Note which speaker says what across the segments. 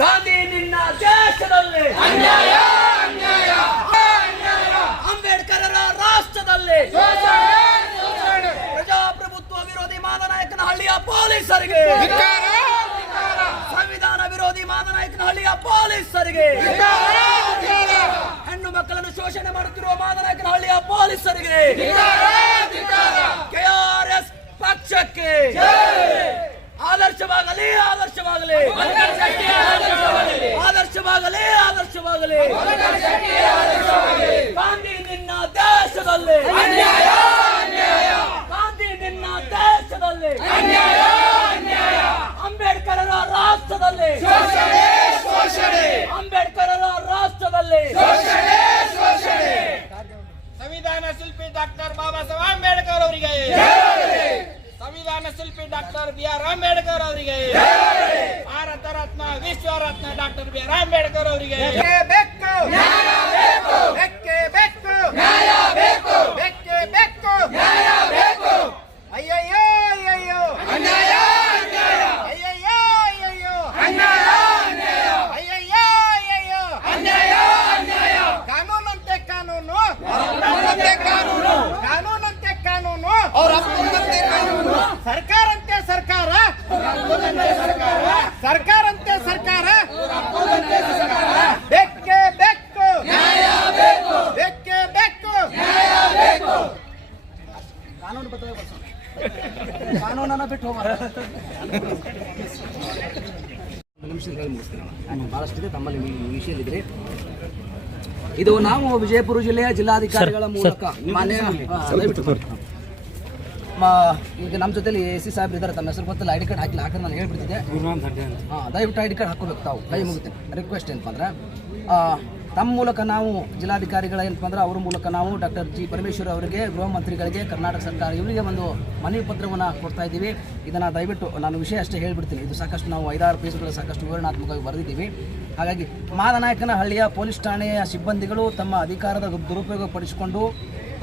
Speaker 1: ಗಾಂಧಿ ನಿನ್ನ ದೇಶದಲ್ಲಿ. ಅನ್ಯಾಯ ಅನ್ಯಾಯ. ಅಂಬೇಡ್ಕರರ ರಾಷ್ಟ್ರದಲ್ಲಿ. ಪ್ರಜಾಪ್ರಭುತ್ವ ವಿರೋಧಿ ಮಾದನಾಯಕನಹಳ್ಳಿಯ ಪೊಲೀಸರಿಗೆ. ಸಂವಿಧಾನ ವಿರೋಧಿ ಮಾದನಾಯಕನಹಳ್ಳಿಯ ಪೊಲೀಸರಿಗೆ. ಹೆಣ್ಣು ಮಕ್ಕಳನ್ನು ಶೋಷಣೆ ಮಾಡುತ್ತಿರುವ ಮಾದನಾಯಕನಹಳ್ಳಿಯ ಪೊಲೀಸರಿಗೆ. ಕೆಆರ್ಎಸ್ ಪಕ್ಷಕ್ಕೆ ಆದರ್ಶವಾಗಲಿ ಆದರ್ಶವಾಗಲಿ. ಆದರ್ಶವಾಗಲಿ. ಆದರ್ಶವಾಗಲಿ ಗಾಂಧಿ ನಿನ್ನ ದೇಶದಲ್ಲಿ. ಗಾಂಧಿ ನಿನ್ನ ದೇಶದಲ್ಲಿ. ಅಂಬೇಡ್ಕರರ ರಾಷ್ಟ್ರದಲ್ಲಿ. ಅಂಬೇಡ್ಕರರ ರಾಷ್ಟ್ರದಲ್ಲಿ.
Speaker 2: ಸಂವಿಧಾನ ಶಿಲ್ಪಿ ಡಾಕ್ಟರ್ ಬಾಬಾ ಸಾಹೇಬ್ ಅಂಬೇಡ್ಕರ್ ಅವರಿಗೆ. ಡಾಕ್ಟರ್ ಬಿ ಆರ್ ಅಂಬೇಡ್ಕರ್ ಅವರಿಗೆ. Bharat Ratna Vishwa Ratna doctor B R Ambedkar ಅವರಿಗೆ.
Speaker 3: ನಾನು ತಮ್ಮಲ್ಲಿ ಈ ಇದು ನಾವು ವಿಜಯಪುರ ಜಿಲ್ಲೆಯ ಜಿಲ್ಲಾಧಿಕಾರಿಗಳ ಮೂಲಕ ಮಾನ್ಯ ಈಗ ನಮ್ಮ ಜೊತೆಲಿ ಎ ಸಿ ಸಾಹೇಬ್ ಇದ್ದಾರೆ ತಮ್ಮ ಹೆಸರು ಗೊತ್ತಲ್ಲ. ಐ ಡಿ ಕಾರ್ಡ್ ಹಾಕಿಲ್ಲ ಹಾಕಿದ್ರೆ ನಾನು ಹೇಳ್ಬಿಡ್ತಿದ್ದೆ. ಹಾಂ ದಯವಿಟ್ಟು ಐ ಡಿ ಕಾರ್ಡ್ ಹಾಕೋಬೇಕು ತಾವು. ಕೈ ಮುಗಿತೀನಿ ರಿಕ್ವೆಸ್ಟ್ ಏನಪ್ಪ ಅಂದ್ರೆ ತಮ್ಮ ಮೂಲಕ ನಾವು ಜಿಲ್ಲಾಧಿಕಾರಿಗಳ ಏನಪ್ಪ ಅಂದ್ರೆ ಅವ್ರ ಮೂಲಕ ನಾವು ಡಾಕ್ಟರ್ ಜಿ ಪರಮೇಶ್ವರ್ ಅವರಿಗೆ, ಗೃಹ ಮಂತ್ರಿಗಳಿಗೆ, ಕರ್ನಾಟಕ ಸರ್ಕಾರ ಇವರಿಗೆ ಒಂದು ಮನವಿ ಪತ್ರವನ್ನು ಕೊಡ್ತಾ ಇದ್ದೀವಿ. ಇದನ್ನು ದಯವಿಟ್ಟು ನಾನು ವಿಷಯ ಅಷ್ಟೇ ಹೇಳಿಬಿಡ್ತೀನಿ. ಇದು ಸಾಕಷ್ಟು ನಾವು ಐದಾರು ಪೇಜ್ಗಳು ಸಾಕಷ್ಟು ವಿವರಣಾತ್ಮಕವಾಗಿ ಬರೆದಿದ್ದೀವಿ. ಹಾಗಾಗಿ ಮಾದನಾಯಕನ ಹಳ್ಳಿಯ ಪೊಲೀಸ್ ಠಾಣೆಯ ಸಿಬ್ಬಂದಿಗಳು ತಮ್ಮ ಅಧಿಕಾರದ ದುರುಪಯೋಗ ಪಡಿಸಿಕೊಂಡು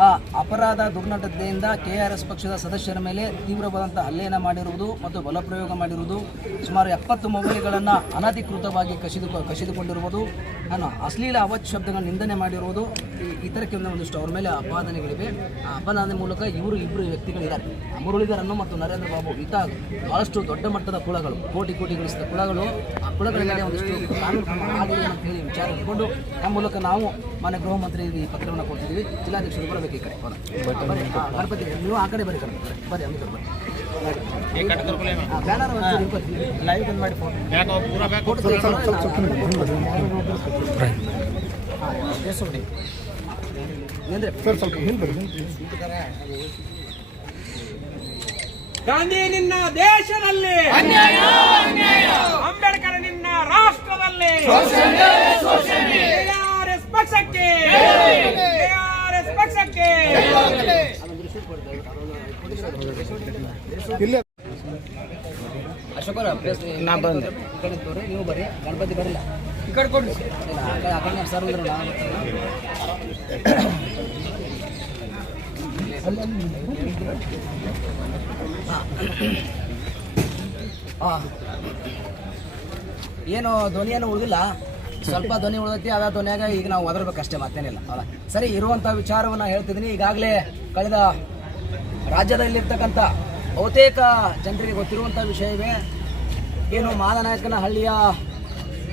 Speaker 3: ಆ ಅಪರಾಧ ದುರ್ನಟತೆಯಿಂದ ಕೆ ಆರ್ ಎಸ್ ಪಕ್ಷದ ಸದಸ್ಯರ ಮೇಲೆ ತೀವ್ರವಾದಂಥ ಹಲ್ಲೆಯನ್ನು ಮಾಡಿರುವುದು ಮತ್ತು ಬಲಪ್ರಯೋಗ ಮಾಡಿರುವುದು, ಸುಮಾರು ಎಪ್ಪತ್ತು ಮೊಬೈಲ್ಗಳನ್ನು ಅನಧಿಕೃತವಾಗಿ ಕಸಿದು ಕಸಿದುಕೊಂಡಿರುವುದು, ನಾನು ಅಶ್ಲೀಲ ಅವಚ್ ಶಬ್ದಗಳ ನಿಂದನೆ ಮಾಡಿರುವುದು, ಈ- ಇತರ ಕೆಲವು ಒಂದಿಷ್ಟು ಅವ್ರ ಮೇಲೆ ಅಪಾದನೆಗಳಿವೆ ಆ ಅಪಾದನೆ ಮೂಲಕ ಇವರು ಇಬ್ಬರು ವ್ಯಕ್ತಿಗಳಿದ್ದಾರೆ. ಮುರಳೀಧರನ್ನು ಮತ್ತು ನರೇಂದ್ರ ಬಾಬು ಈತ ಬಹಳಷ್ಟು ದೊಡ್ಡ ಮಟ್ಟದ ಕುಳಗಳು, ಕೋಟಿ ಕೋಟಿ ಗಳಿಸಿದ ಕುಳಗಳು, ಆ ಕುಳಗಳ ಮೇಲೆ ಒಂದಿಷ್ಟು ಕಾನೂನು ಹೇಳಿ ವಿಚಾರ ಇಟ್ಕೊಂಡು ಆ ಮೂಲಕ ನಾವು ಮಾನ್ಯ ಗೃಹ ಮಂತ್ರಿ ಈ ಪತ್ರವನ್ನು ಕೊಡ್ತಿದ್ದೀವಿ. ಜಿಲ್ಲಾಧ್ಯಕ್ಷರು ಬರಬೇಕು ಈ ಕಡೆ. ಗಣಪತಿ ನೀವು ಆ ಕಡೆ ಬರ್ರಿ ಕಡೆ ಬರ್ರಿ ಅಮಿತ್ ಬರ್ರಿ ಹಾ, ಬ್ಯಾನರ್ ಒಂಚೂರು ಲೈವ್ ಬಂದ್ ಮಾಡಿ ಫೋನ್ ಫೋಟೋ ತೆಗ್ಸೋಣ? ಹಾ, ಎಸ್ಸು. ಏನ್ರಿ?
Speaker 4: ಸರ್ ಸ್ವಲ್ಪ ಹಿಂದೆ ಬರ್ರಿ
Speaker 2: ಗಾಂಧಿ ನಿನ್ನ ದೇಶದಲ್ಲಿ ಅಂಬೇಡ್ಕರ್ ನಿನ್ನ ರಾಷ್ಟ್ರದಲ್ಲಿ ಪಕ್ಷಕ್ಕೆ
Speaker 4: ಇಲ್ಲೇ.
Speaker 3: ಅಶೋಕರ ನಾ ಬಂದೆ. ಈ ಕಡೆ ತೋರಿ ನೀವು ಬರ್ರಿ ಗಣಪತಿ ಬರಲ್ಲ. ಈ ಕಡೆ ಕೊಡ್ರಿ. ಆ ಕಡೆ ಸರ್ ನಾನು ಹಾಂ ಏನು ಧ್ವನಿಯನ್ನು ಏನು ಉಳಿದಿಲ್ಲ? ಸ್ವಲ್ಪ ಧ್ವನಿ ಉಳಿದೈತಿ, ಅದ ಧ್ವನಿಯಾಗ ಈಗ ನಾವು ಒದರ್ಬೇಕಷ್ಟೇ, ಮತ್ತೇನಿಲ್ಲ. ಅಲ್ಲ, ಸರಿ ಇರುವಂಥ ವಿಚಾರವನ್ನು ಹೇಳ್ತಿದ್ದೀನಿ. ಈಗಾಗಲೇ ಕಳೆದ ರಾಜ್ಯದಲ್ಲಿರ್ತಕ್ಕಂಥ ಬಹುತೇಕ ಜನರಿಗೆ ಗೊತ್ತಿರುವಂಥ ವಿಷಯವೇ ಏನು ಮಾದನಾಯಕನ ಹಳ್ಳಿಯ,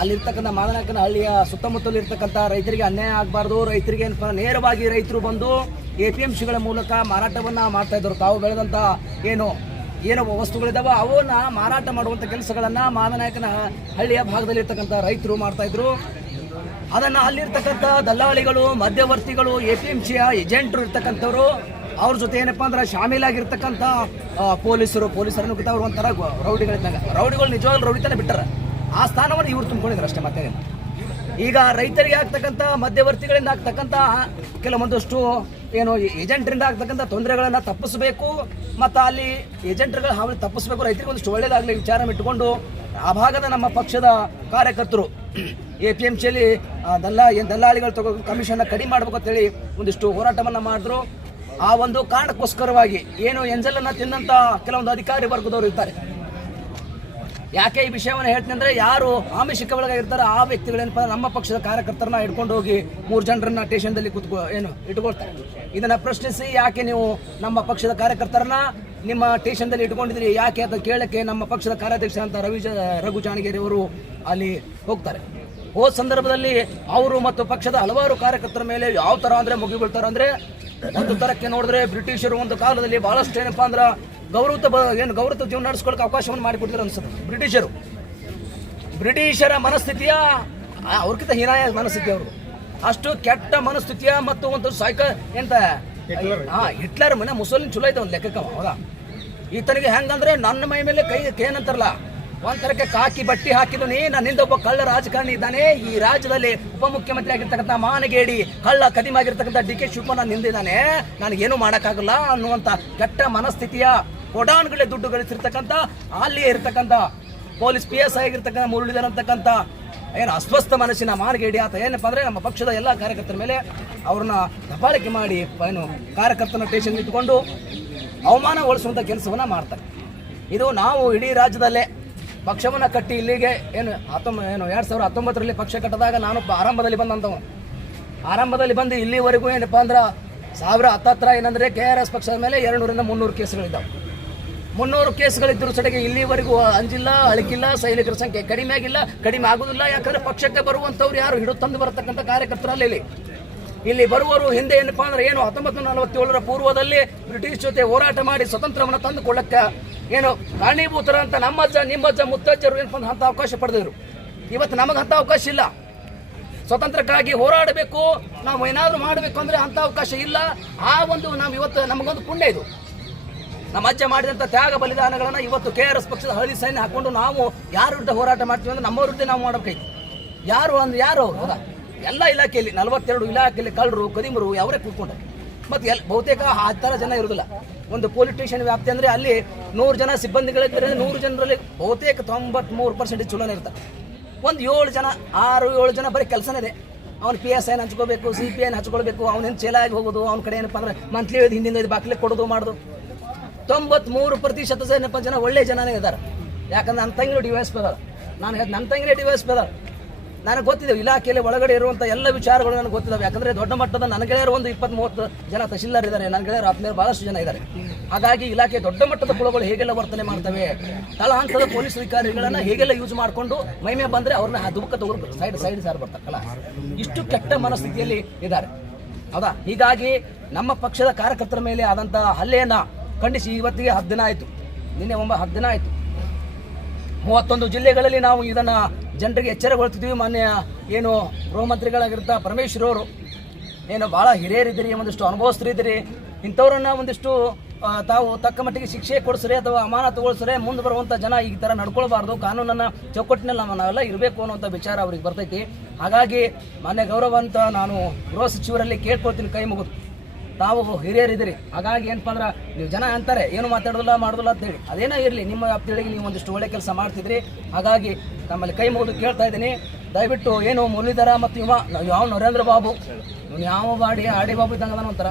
Speaker 3: ಅಲ್ಲಿರ್ತಕ್ಕಂಥ ಮಾದನಾಯಕನ ಹಳ್ಳಿಯ ಸುತ್ತಮುತ್ತಲಿರ್ತಕ್ಕಂಥ ರೈತರಿಗೆ ಅನ್ಯಾಯ ಆಗಬಾರ್ದು, ರೈತರಿಗೆ ನೇರವಾಗಿ ರೈತರು ಬಂದು ಎ ಪಿ ಎಂ ಸಿಗಳ ಮೂಲಕ ಮಾರಾಟವನ್ನು ಮಾಡ್ತಾ ಇದ್ರು ತಾವು ಬೆಳೆದಂಥ ಏನು ಏನು ವಸ್ತುಗಳಿದ್ದಾವೆ ಅವನ್ನ ಮಾರಾಟ ಮಾಡುವಂಥ ಕೆಲಸಗಳನ್ನು ಮಾದನಾಯಕನ ಹಳ್ಳಿಯ ಭಾಗದಲ್ಲಿರ್ತಕ್ಕಂಥ ರೈತರು ಮಾಡ್ತಾ ಇದ್ರು. ಅದನ್ನು ಅಲ್ಲಿರ್ತಕ್ಕಂಥ ದಲ್ಲಾಳಿಗಳು, ಮಧ್ಯವರ್ತಿಗಳು, ಎ ಪಿ ಎಂ ಸಿಯ ಏಜೆಂಟ್ರು ಇರ್ತಕ್ಕಂಥವ್ರು, ಅವ್ರ ಜೊತೆ ಏನಪ್ಪ ಅಂದ್ರೆ ಶಾಮೀಲಾಗಿರ್ತಕ್ಕಂಥ ಪೊಲೀಸರು, ಪೊಲೀಸರನ್ನು ಅವ್ರು ಒಂಥರ ರೌಡಿಗಳಿದ್ದಾಗ. ರೌಡಿಗಳು ನಿಜವಾಗ್ಲೂ ರೌಡಿತನ ಬಿಟ್ಟರೆ. ಆ ಸ್ಥಾನವನ್ನು ಇವ್ರು ತುಂಬಿಕೊಂಡಿದ್ರು ಅಷ್ಟೇ ಮತ್ತೆ. ಈಗ ರೈತರಿಗೆ ಆಗ್ತಕ್ಕಂಥ, ಮಧ್ಯವರ್ತಿಗಳಿಂದ ಆಗ್ತಕ್ಕಂಥ, ಕೆಲವೊಂದಷ್ಟು ಏನು ಏಜೆಂಟ್ರಿಂದ ಆಗ್ತಕ್ಕಂಥ ತೊಂದರೆಗಳನ್ನು ತಪ್ಪಿಸಬೇಕು, ಮತ್ತು ಅಲ್ಲಿ ಏಜೆಂಟ್ಗಳ ಹಾವಳಿ ತಪ್ಪಿಸಬೇಕು, ರೈತರಿಗೆ ಒಂದಿಷ್ಟು ಒಳ್ಳೇದಾಗಲಿ ವಿಚಾರ ಇಟ್ಟುಕೊಂಡು, ಆ ಭಾಗದ ನಮ್ಮ ಪಕ್ಷದ ಕಾರ್ಯಕರ್ತರು ಎ ಪಿ ಎಂ ಸಿಯಲ್ಲಿ ದಲ್ಲಾ, ಏನು ದಲ್ಲಾಳಿಗಳು ತಗೋ ಕಮಿಷನ್ನ ಕಡಿಮೆ ಮಾಡ್ಬೇಕು ಅಂತೇಳಿ ಒಂದಿಷ್ಟು ಹೋರಾಟವನ್ನು ಮಾಡಿದ್ರು. ಆ ಒಂದು ಕಾರಣಕ್ಕೋಸ್ಕರವಾಗಿ ಏನು ಎಂಜಲನ್ನು ತಿನ್ನಂಥ ಕೆಲವೊಂದು ಅಧಿಕಾರಿ ವರ್ಗದವರು ಇರ್ತಾರೆ ಯಾಕೆ ಈ ವಿಷಯವನ್ನು ಹೇಳ್ತೀನಿ ಅಂದ್ರೆ ಯಾರು ಆಮಿಷಕ್ಕೆ ಒಳಗಾಗಿರ್ತಾರೆ ಆ ವ್ಯಕ್ತಿಗಳೇನಪ್ಪ ನಮ್ಮ ಪಕ್ಷದ ಕಾರ್ಯಕರ್ತರನ್ನ ಇಟ್ಕೊಂಡು ಹೋಗಿ ಮೂರು ಜನರನ್ನ ಸ್ಟೇಷನ್ದಲ್ಲಿ ಕೂತ್ಕೊ ಏನು ಇಟ್ಕೊಳ್ತಾರೆ. ಇದನ್ನ ಪ್ರಶ್ನಿಸಿ ಯಾಕೆ ನೀವು ನಮ್ಮ ಪಕ್ಷದ ಕಾರ್ಯಕರ್ತರನ್ನ ನಿಮ್ಮ ಸ್ಟೇಷನ್ದಲ್ಲಿ ಇಟ್ಕೊಂಡಿದ್ರಿ ಯಾಕೆ ಅಂತ ಕೇಳಕ್ಕೆ ನಮ್ಮ ಪಕ್ಷದ ಕಾರ್ಯಾಧ್ಯಕ್ಷ ಅಂತ ರವಿ ರಘು ಅವರು ಅಲ್ಲಿ ಹೋಗ್ತಾರೆ. ಹೋದ ಸಂದರ್ಭದಲ್ಲಿ ಅವರು ಮತ್ತು ಪಕ್ಷದ ಹಲವಾರು ಕಾರ್ಯಕರ್ತರ ಮೇಲೆ ಯಾವ ಥರ ಅಂದರೆ ಮುಗಿಬೀಳ್ತಾರೆ ಅಂದರೆ ಒಂದು ತರಕ್ಕೆ ನೋಡಿದ್ರೆ ಬ್ರಿಟಿಷರು ಒಂದು ಕಾಲದಲ್ಲಿ ಭಾಳಷ್ಟು ಏನಪ್ಪ ಅಂದ್ರೆ ಗೌರವ ಬ- ಏನು ಗೌರವ ಜೀವನ ನಡೆಸ್ಕೊಳ್ಳೋಕೆ ಅವಕಾಶವನ್ನು ಮಾಡಿಕೊಡ್ತಾರೆ ಅನ್ಸುತ್ತೆ. ಬ್ರಿಟಿಷರು. ಬ್ರಿಟಿಷರ ಮನಸ್ಥಿತಿಯ ಅವ್ರಕ್ಕಿಂತ ಹೀನಾಯ ಮನಸ್ಥಿತಿ ಅವರು ಅಷ್ಟು ಕೆಟ್ಟ ಮನಸ್ಥಿತಿಯ ಮತ್ತು ಒಂದು ಸೈಕ ಎಂತ? ಹಾ ಹಿಟ್ಲರ್ ಮನೆ ಮುಸಲಿನ್ ಚಲೋ ಐತೆ ಒಂದು ಲೆಕ್ಕಕ್ಕೆ ಹೌದಾ? ಈತನಿಗೆ ಹೆಂಗಂದ್ರೆ ನನ್ನ ಮೈ ಮೇಲೆ ಕೈ ಏನಂತಾರಲ್ಲ ಒಂಥರಕ್ಕೆ ತರಕ್ಕೆ ಕಾಕಿ ಬಟ್ಟಿ ಹಾಕಿದ್ದು ನೀ ನನ್ನಿಂದ ಒಬ್ಬ ಕಳ್ಳ ರಾಜಕಾರಣಿ ಇದ್ದಾನೆ ಈ ರಾಜ್ಯದಲ್ಲಿ ಉಪಮುಖ್ಯಮಂತ್ರಿ ಆಗಿರ್ತಕ್ಕಂಥ ಮಾನಗೇಡಿ ಕಳ್ಳ ಕದಿಮಾಗಿರ್ತಕ್ಕಂಥ ಡಿ ಕೆ ಶಿವಕುಮಾರ್ ನಿಂದಿದ್ದಾನೆ ನನಗೇನು ಮಾಡೋಕ್ಕಾಗಲ್ಲ ಅನ್ನುವಂಥ ಕೆಟ್ಟ ಮನಸ್ಥಿತಿಯ ಕೊಡಾನ್ಗಳೇ ದುಡ್ಡು ಗಳಿಸಿರ್ತಕ್ಕಂಥ ಅಲ್ಲಿಯೇ ಇರ್ತಕ್ಕಂಥ, ಪೊಲೀಸ್ ಪಿ ಎಸ್ ಆಗಿರ್ತಕ್ಕಂಥ ಮುರುಳಿದರ್ ಅಂತಕ್ಕಂಥ, ಏನು ಅಸ್ವಸ್ಥ ಮನಸ್ಸಿನ ಮಾರ್ಗೇಡಿ ಆತ. ಏನಪ್ಪ ಅಂದರೆ ನಮ್ಮ ಪಕ್ಷದ ಎಲ್ಲ ಕಾರ್ಯಕರ್ತರ ಮೇಲೆ ಅವ್ರನ್ನ ದಬಾಳಿಕೆ ಮಾಡಿ, ಏನು ಕಾರ್ಯಕರ್ತನ ಟೇಷನ್ ಇಟ್ಕೊಂಡು ಅವಮಾನಗೊಳಿಸುವಂಥ ಕೆಲಸವನ್ನ ಮಾಡ್ತಾರೆ. ಇದು ನಾವು ಇಡೀ ರಾಜ್ಯದಲ್ಲೇ ಪಕ್ಷವನ್ನ ಕಟ್ಟಿ ಇಲ್ಲಿಗೆ ಏನು ಹತ್ತೊಂಬ, ಏನು ಎರಡು ಸಾವಿರದ ಹತ್ತೊಂಬತ್ತರಲ್ಲಿ ಪಕ್ಷ ಕಟ್ಟಿದಾಗ ನಾನು ಆರಂಭದಲ್ಲಿ ಬಂದಂಥವು ಆರಂಭದಲ್ಲಿ ಬಂದು ಇಲ್ಲಿವರೆಗೂ ಏನಪ್ಪ ಅಂದ್ರೆ ಸಾವಿರ ಹತ್ತತ್ರ ಏನಂದ್ರೆ ಕೆ ಆರ್ ಎಸ್ ಪಕ್ಷದ ಮೇಲೆ ಎರಡುನೂರಿಂದ ಮುನ್ನೂರು ಕೇಸುಗಳಿದ್ದಾವೆ. ಮುನ್ನೂರು ಕೇಸ್ಗಳಿದ್ದರೂ ಸಡೆಗೆ ಇಲ್ಲಿವರೆಗೂ ಅಂಜಿಲ್ಲ, ಅಳಕಿಲ್ಲ, ಸೈನಿಕರ ಸಂಖ್ಯೆ ಕಡಿಮೆ ಆಗಿಲ್ಲ. ಕಡಿಮೆ ಆಗುದಿಲ್ಲ ಯಾಕಂದ್ರೆ ಪಕ್ಷಕ್ಕೆ ಬರುವಂಥವ್ರು ಯಾರು? ಹಿಡಿದು ತಂದು ಬರತಕ್ಕಂಥ ಕಾರ್ಯಕರ್ತರಲ್ಲಿ ಇಲ್ಲಿ. ಇಲ್ಲಿ ಬರುವವರು ಹಿಂದೆ ಏನಪ್ಪಾ ಅಂದ್ರೆ ಏನು ಹತ್ತೊಂಬತ್ತು ನಲವತ್ತೇಳರ ಪೂರ್ವದಲ್ಲಿ ಬ್ರಿಟಿಷ್ ಜೊತೆ ಹೋರಾಟ ಮಾಡಿ ಸ್ವತಂತ್ರವನ್ನು ತಂದುಕೊಳ್ಳಕ್ಕೆ ಏನು ಕಾರಣೀಭೂತರ ಅಂತ ನಮ್ಮಜ್ಜ, ನಿಮ್ಮಜ್ಜ, ಮುತ್ತಜ್ಜರು ಏನಪ್ಪ ಅಂದ್ರೆ ಅಂಥ ಅವಕಾಶ ಪಡೆದಿದ್ರು. ಇವತ್ತು ನಮಗೆ ಅಂಥ ಅವಕಾಶ ಇಲ್ಲ. ಸ್ವತಂತ್ರಕ್ಕಾಗಿ ಹೋರಾಡಬೇಕು, ನಾವು ಏನಾದರೂ ಮಾಡಬೇಕು ಅಂದ್ರೆ ಅಂಥ ಅವಕಾಶ ಇಲ್ಲ. ಆ ಒಂದು ನಾವು ಇವತ್ತು ನಮಗೊಂದು ಪುಣ್ಯ ಇದು. ನಮ್ಮ ಅಜ್ಜ ಮಾಡಿದಂಥ ತ್ಯಾಗ ಬಲಿದಾನಗಳನ್ನು ಇವತ್ತು ಕೆ ಆರ್ ಎಸ್ ಪಕ್ಷದ ಹಳದಿ ಸೈನ್ಯ ಹಾಕೊಂಡು ನಾವು ಯಾರ ವಿರುದ್ಧ ಹೋರಾಟ ಮಾಡ್ತೀವಿ ಅಂದ್ರೆ ನಮ್ಮ ವಿರುದ್ಧ ನಾವು ಮಾಡಬೇಕೈತಿ. ಯಾರು ಅಂದ್ರೆ ಯಾರು? ಹೌದಾ? ಎಲ್ಲ ಇಲಾಖೆಯಲ್ಲಿ, ನಲವತ್ತೆರಡು ಇಲಾಖೆಯಲ್ಲಿ ಕಳ್ಳರು, ಕದಿಮರು ಅವರೇ ಕೂತ್ಕೊಂಡ್ರು. ಮತ್ತೆ ಎಲ್ಲಿ ಬಹುತೇಕ ಆ ಥರ ಜನ ಇರೋದಿಲ್ಲ. ಒಂದು ಪೊಲೀಸ್ ಸ್ಟೇಷನ್ ವ್ಯಾಪ್ತಿ ಅಂದ್ರೆ ಅಲ್ಲಿ ನೂರು ಜನ ಸಿಬ್ಬಂದಿಗಳಿದ್ದರೆ ನೂರು ಜನರಲ್ಲಿ ಬಹುತೇಕ ತೊಂಬತ್ಮೂರು ಪರ್ಸೆಂಟ್ ಚಲೋನೇ ಇರ್ತಾರೆ. ಒಂದು ಏಳು ಜನ, ಆರು ಏಳು ಜನ ಬರೀ ಕೆಲಸನೇ ಇದೆ. ಅವ್ನು ಪಿ ಎಸ್ ಐನ ಹಂಚ್ಕೋಬೇಕು ಸಿ ಪಿ ಐನ ಹಚ್ಕೊಳ್ಬೇಕು ಅವನೇನು ಚೇಲಾಗಿ ಹೋಗೋದು, ಅವ್ನ ಕಡೆ ಏನಪ್ಪ ಅಂದ್ರೆ ಮಂತ್ಲಿ ಹಿಂದಿನ ಬಾಕ್ಲಿಗೆ ಬಾಕ್ಲಿ ಕೊಡೋದು, ಮಾಡೋದು. ತೊಂಬತ್ಮೂರು ಪ್ರತಿಶತ ಏನಪ್ಪ ಜನ ಒಳ್ಳೆ ಜನನೇ ಇದ್ದಾರೆ. ಯಾಕಂದ್ರೆ ನನ್ನ ತಂಗಿರು ಡಿ ವೈಸ್ ನಾನು ಹೇಳಿದ ನನ್ನ ತಂಗಿನ ಡಿ ವೈಸ್ ಪದಾರ ನನಗೆ ಗೊತ್ತಿದೆ, ಇಲಾಖೆಯಲ್ಲಿ ಒಳಗಡೆ ಇರುವಂಥ ಎಲ್ಲ ವಿಚಾರಗಳು ನನಗೆ ಗೊತ್ತಿದ್ದಾವೆ ಯಾಕಂದ್ರೆ ದೊಡ್ಡ ಮಟ್ಟದ ನನ್ನ ಗೆಳೆಯರು ಒಂದು ಇಪ್ಪತ್ತ್ ಮೂವತ್ತು ಜನ ತಹಶೀಲ್ದಾರ್ ಇದ್ದಾರೆ. ನನ್ನ ಗೆಳೆಯರು ಆತ್ಮೀಯರು ಬಹಳಷ್ಟು ಜನ ಇದ್ದಾರೆ. ಹಾಗಾಗಿ ಇಲಾಖೆ ದೊಡ್ಡ ಮಟ್ಟದ ಕುಳಗಳು ಹೇಗೆಲ್ಲ ವರ್ತನೆ ಮಾಡ್ತವೆ ತಳ ಹಂತದ ಪೊಲೀಸ್ ಅಧಿಕಾರಿಗಳನ್ನು ಹೇಗೆಲ್ಲ ಯೂಸ್ ಮಾಡಿಕೊಂಡು ಮೈಮೆ ಬಂದ್ರೆ ಅವ್ರನ್ನ ದುಃಖ ತಗೊಂಡು ಸೈಡ್ ಸೈಡ್ ಸಾರ್ ಬರ್ತಾರಲ್ಲ ಇಷ್ಟು ಕೆಟ್ಟ ಮನಸ್ಥಿತಿಯಲ್ಲಿ ಇದ್ದಾರೆ. ಹೌದಾ? ಹೀಗಾಗಿ ನಮ್ಮ ಪಕ್ಷದ ಕಾರ್ಯಕರ್ತರ ಮೇಲೆ ಆದಂಥ ಹಲ್ಲೆಯನ್ನ ಖಂಡಿಸಿ, ಇವತ್ತಿಗೆ ಹತ್ತು ದಿನ ಆಯಿತು. ನಿನ್ನೆ ಒಂಬ ಹತ್ತು ದಿನ ಆಯಿತು. ಮೂವತ್ತೊಂದು ಜಿಲ್ಲೆಗಳಲ್ಲಿ ನಾವು ಇದನ್ನು ಜನರಿಗೆ ಎಚ್ಚರಗೊಳ್ತಿದ್ದೀವಿ ಮಾನ್ಯ ಏನು ಗೃಹ ಮಂತ್ರಿಗಳಾಗಿರ್ತಾ ಪರಮೇಶ್ವರ್ ಅವರು, ಏನು ಭಾಳ ಹಿರಿಯರಿದ್ದೀರಿ, ಒಂದಿಷ್ಟು ಅನುಭವಸ್ಥರಿದ್ದೀರಿ. ಇಂಥವ್ರನ್ನ ಒಂದಿಷ್ಟು ತಾವು ತಕ್ಕ ಮಟ್ಟಿಗೆ ಶಿಕ್ಷೆ ಕೊಡಿಸ್ರೆ ಅಥವಾ ಅಮಾನತುಗೊಳಿಸ್ರೆ ಮುಂದೆ ಬರುವಂಥ ಜನ ಈ ಥರ ನಡ್ಕೊಳ್ಬಾರ್ದು. ಕಾನೂನನ್ನು ಚೌಕಟ್ಟಿನಲ್ಲಿ ನಮ್ಮ ನಾವೆಲ್ಲ ಇರಬೇಕು ಅನ್ನುವಂಥ ವಿಚಾರ ಅವ್ರಿಗೆ ಬರ್ತೈತಿ. ಹಾಗಾಗಿ ಮಾನ್ಯ ಗೌರವ ಅಂತ ನಾನು ಗೃಹ ಸಚಿವರಲ್ಲಿ ಕೇಳ್ಕೊಳ್ತೀನಿ ಕೈ ಮುಗಿದು. ತಾವು ಹಿರಿಯರಿದ್ದೀರಿ. ಹಾಗಾಗಿ ಏನಪ್ಪ ಅಂದ್ರೆ, ನೀವು ಜನ ಅಂತಾರೆ, ಏನು ಮಾತಾಡೋದಿಲ್ಲ, ಮಾಡೋದಿಲ್ಲ ಅಂತ ಹೇಳಿ. ಅದೇನೋ ಇರಲಿ, ನಿಮ್ಮ ವ್ಯಾಪ್ತಿಯೊಳಗೆ ನೀವು ಒಂದಿಷ್ಟು ಒಳ್ಳೆ ಕೆಲಸ ಮಾಡ್ತಿದ್ರಿ. ಹಾಗಾಗಿ ನಮ್ಮಲ್ಲಿ ಕೈ ಮುಗಿದು ಕೇಳ್ತಾ ಇದ್ದೀನಿ. ದಯವಿಟ್ಟು ಏನು ಮುರಳೀಧರ ಮತ್ತು ಇವ ಯಾವ ನರೇಂದ್ರ ಬಾಬು? ಇವ್ನು ಯಾವ ಬಾಡಿ ಆಡಿ ಬಾಬು ಇದ್ದಂಗೆ ಒಂಥರ.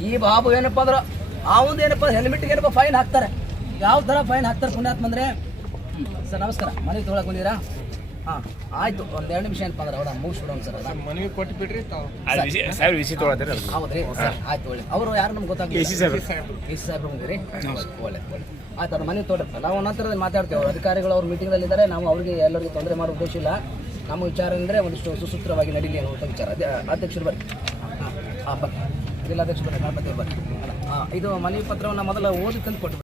Speaker 3: ಈ ಬಾಬು ಏನಪ್ಪ ಅಂದ್ರೆ, ಆ ಒಂದು ಏನಪ್ಪ ಹೆಲ್ಮೆಟ್ಗೆ ಏನಪ್ಪ ಫೈನ್ ಹಾಕ್ತಾರೆ. ಯಾವ ಥರ ಫೈನ್ ಹಾಕ್ತಾರೆ ಪುಣ್ಯಾತ್ಮ ಅಂದರೆ? ಸರ್, ನಮಸ್ಕಾರ. ಮನೆಗೆ ತೊಗೊಳಕ್ಕೆ ಬಂದಿರಾ ಹಾಂ ಆಯಿತು ಒಂದು ಎರಡು ನಿಮಿಷ ಏನಪ್ಪ ಅಂದ್ರೆ ಹೌದಾ ಮುಗಿಸ್ಬಿಡೋಣ ಸರ್
Speaker 4: ಮನವಿ ಕೊಟ್ಟು ಬಿಡ್ರಿ ತಾವು.
Speaker 5: ಸರ್ ವಿಸಿ ತೊಗೊಳತ್ತೀರ
Speaker 3: ಹೌದ್ರಿ ಸರ್ ಆಯ್ತು ಒಳ್ಳೆ. ಅವರು ಯಾರು ನಮ್ಗೆ ಗೊತ್ತಾಗಿಲ್ಲ
Speaker 5: ಎ ಸಿ ಸಾಹೇಬ್ರು.
Speaker 3: ಎ ಸಿ ಸಾಹೇಬ್ರು. ಬಂದಿರಿ ಒಳ್ಳೆ ಒಳ್ಳೆ ಆಯ್ತು ಅವ್ರ ಮನೆ ತೋಟಪ್ಪ ನಾವು ನಂತರದಲ್ಲಿ ಮಾತಾಡ್ತೇವೆ ಅವ್ರ ಅಧಿಕಾರಿಗಳು ಅವ್ರ ಮೀಟಿಂಗಲ್ಲಿ ಇದ್ದಾರೆ ನಾವು ಅವರಿಗೆ ಎಲ್ಲರಿಗೂ ತೊಂದರೆ ಮಾಡೋ ಉದ್ದೇಶ ಇಲ್ಲ. ನಮ್ಮ ವಿಚಾರ ಅಂದರೆ ಒಂದಿಷ್ಟು ಸುಸೂತ್ರವಾಗಿ ನಡೀಲಿ ಅನ್ನುವಂಥ ವಿಚಾರ. ಅದೇ ಅಧ್ಯಕ್ಷರು ಬರ್ರಿ. ಹಾಂ ಹಾಂ ಬನ್ನಿ. ಜಿಲ್ಲಾಧ್ಯಕ್ಷರು ಬರ್ರಿ ಗಣಪತಿ ಅವ್ರು ಬರ್ರಿ. ಹಾಂ ಇದು ಮನವಿ ಪತ್ರವನ್ನು ಮೊದಲು ಓದಿ ತಂದು ಕೊಟ್ಟು